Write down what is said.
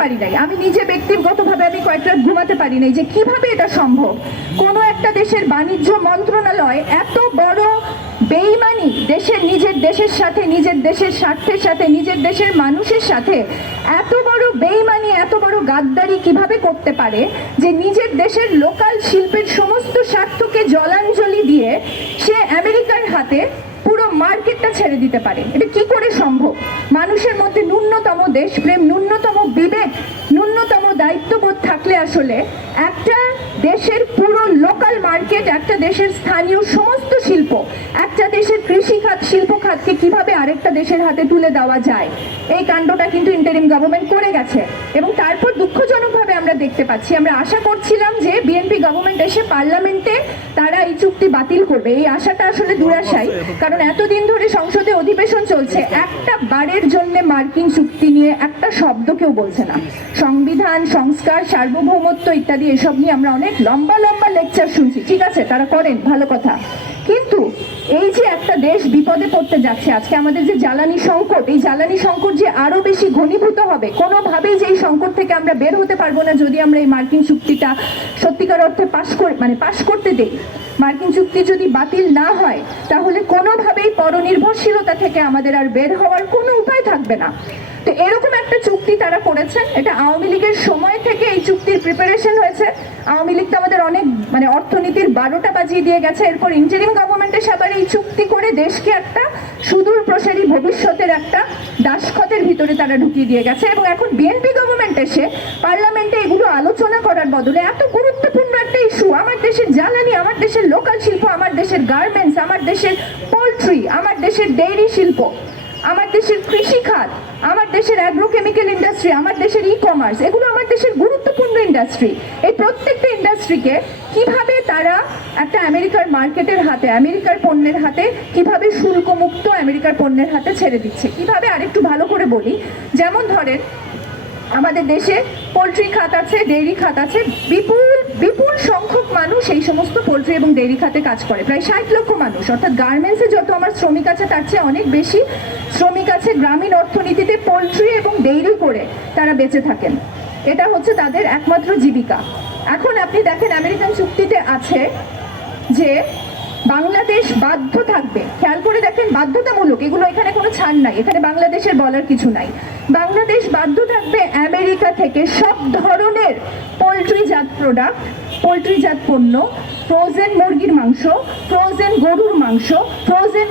পারি নাই, আমি নিজে ব্যক্তিগতভাবে আমি কয়েক রাত ঘুমাতে পারি নাই যে কিভাবে এটা সম্ভব। কোনো একটা দেশের বাণিজ্য মন্ত্রণালয় এত বড় বেইমানি নিজের দেশের সাথে, নিজের দেশের স্বার্থের সাথে, নিজের দেশের মানুষের সাথে এত বড় বেইমানি, এত বড় গাদ্দারি কিভাবে করতে পারে যে নিজের দেশের লোকাল শিল্পের সমস্ত স্বার্থকে জলাঞ্জলি দিয়ে সে আমেরিকার হাতে পুরো মার্কেটটা ছেড়ে দিতে পারে। এটা কি করে সম্ভব? মানুষের মধ্যে ন্যূনতম দেশপ্রেম, ন্যূনতম বিবেক, ন্যূনতম দায়িত্ববোধ থাকলে আসলে একটা দেশের পুরো লোকাল মার্কেট, একটা দেশের স্থানীয় সমস্ত শিল্প, একটা দেশের কৃষি খাত, শিল্প খাতকে কিভাবে আরেকটা দেশের হাতে তুলে দেওয়া যায়, এই কাণ্ডটা কিন্তু ইন্টারিম গভর্নমেন্ট করে গেছে। এবং তারপর দুঃখজনকভাবে আমরা দেখতে পাচ্ছি, আমরা আশা করছিলাম যে বিএনপি গভর্নমেন্ট এসে পার্লামেন্টে তারা এই চুক্তি বাতিল করবে। এই আশাটা আসলে দুরাশাই, কারণ এতদিন ধরে সংসদে অধিবেশন চলছে, একটা বারের জন্য মার্কিন চুক্তি নিয়ে একটা শব্দ কেউ বলছে না। সংবিধান, সংস্কার, সার্বভৌমত্ব ইত্যাদি এসব নিয়ে আমরা অনেক লম্বা লম্বা লেকচার শুনছি, ঠিক আছে, তারা করেন, ভালো কথা। কিন্তু এই যে একটা দেশ বিপদে পড়তে যাচ্ছে, আজকে আমাদের যে জ্বালানি সংকট, এই জ্বালানি সংকট যে আরো বেশি ঘনীভূত হবে, কোনোভাবেই যে এই সংকট থেকে আমরা বের হতে পারবো না যদি আমরা এই মার্কিন চুক্তিটা সত্যিকার অর্থে পাশ করতে দেই। মার্কিন চুক্তি যদি বাতিল না হয় তাহলে কোনোভাবেই পরনির্ভরশীলতা থেকে আমাদের আর বের হওয়ার কোনো উপায় থাকবে না। তো এরকম একটা চুক্তি তারা করেছেন, এটা আওয়ামী লীগের সময় থেকে এই চুক্তির প্রিপারেশন হয়েছে। আওয়ামী লীগ তো আমাদের অনেক অর্থনীতির 12টা বাজিয়ে দিয়ে গেছে। এরপর ইন্টারিম গভর্নমেন্টের সাথে এই চুক্তি করে দেশকে একটা সুদূর প্রসারী ভবিষ্যতের একটা দাসখতের ভিতরে তারা ঢুকিয়ে দিয়ে গেছে। এবং এখন বিএনপি গভর্নমেন্ট এসে পার্লামেন্টে এগুলো আলোচনা করার বদলে এত গুরুত্বপূর্ণ একটা ইস্যু, আমার দেশের জ্বালানি, আমার দেশের লোকাল শিল্প, আমার দেশের গার্মেন্টস, আমার দেশের পোলট্রি, আমার দেশের ডেইরি শিল্প, আমার দেশের কৃষি খাত, আমার দেশের অ্যাগ্রোকেমিক্যাল ইন্ডাস্ট্রি, আমার দেশের ই কমার্স, এগুলো আমার দেশের গুরুত্বপূর্ণ ইন্ডাস্ট্রি। এই প্রত্যেকটা ইন্ডাস্ট্রিকে কিভাবে তারা একটা আমেরিকার মার্কেটের হাতে, আমেরিকার পণ্যের হাতে, কিভাবে শুল্কমুক্ত আমেরিকার পণ্যের হাতে ছেড়ে দিচ্ছে। কিভাবে আরেকটু ভালো করে বলি, যেমন ধরেন আমাদের দেশে পোলট্রি খাত আছে, ডেইরি খাত আছে, বিপুল সংখ্যক মানুষ এই সমস্ত পোলট্রি এবং ডেইরি খাতে কাজ করে, প্রায় 60 লক্ষ মানুষ। অর্থাৎ গার্মেন্টসে যত আমার শ্রমিক আছে তার চেয়ে অনেক বেশি শ্রমিক আছে গ্রামীণ অর্থনীতিতে পোলট্রি এবং ডেইরি করে তারা বেঁচে থাকেন। এটা হচ্ছে তাদের একমাত্র জীবিকা। এখন আপনি দেখেন আমেরিকান চুক্তিতে আছে যে বাংলাদেশ বাধ্য থাকবে, খেয়াল করে দেখেন, বাধ্যতামূলক, এগুলো এখানে কোনো ছাড় নাই, এখানে বাংলাদেশের বলার কিছু নাই। বাংলাদেশ বাধ্য থাকবে আমেরিকা থেকে সব ধরনের পোলট্রিজাত প্রোডাক্ট, পোলট্রিজাত পণ্য, ফ্রোজেন মুরগির মাংস, ফ্রোজেন গরুর মাংস, ফ্রোজেন